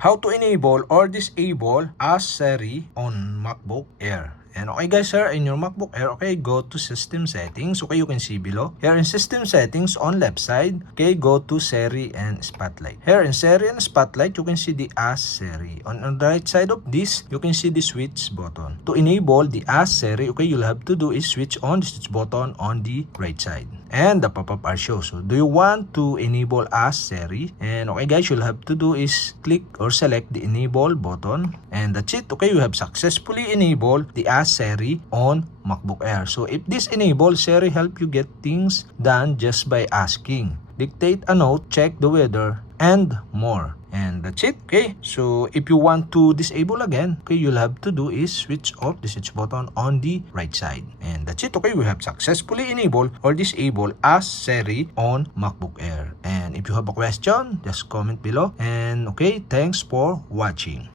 how to enable or disable Ask Siri on MacBook Air. And okay guys, here in your MacBook Air, okay, go to System Settings. Okay, you can see below. Here in System Settings on left side, okay, go to Siri and Spotlight. Here in Siri and Spotlight, you can see the Ask Siri. On the right side of this, you can see the switch button. To enable the Ask Siri, okay, you'll have to do is switch on the switch button on the right side. And the pop-up are show. So, do you want to enable Ask Siri? And okay guys, you'll have to do is click or select the enable button. And that's it. Okay, you have successfully enabled the Ask Siri on MacBook Air. So, if this enable, Siri help you get things done just by asking. Dictate a note, check the weather, and more. And that's it. Okay, so if you want to disable again, okay, you'll have to do is switch off the switch button on the right side. And that's it. Okay, we have successfully enabled or disabled Ask Siri on MacBook Air. And if you have a question, just comment below. And okay, thanks for watching.